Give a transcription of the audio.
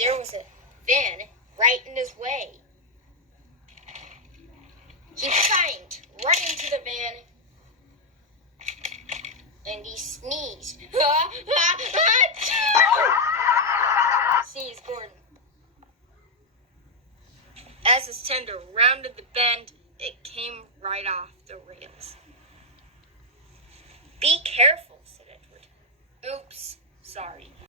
There was a van right in his way. He banged right into the van, and he sneezed. Sneezed Gordon. As his tender rounded the bend, it came right off.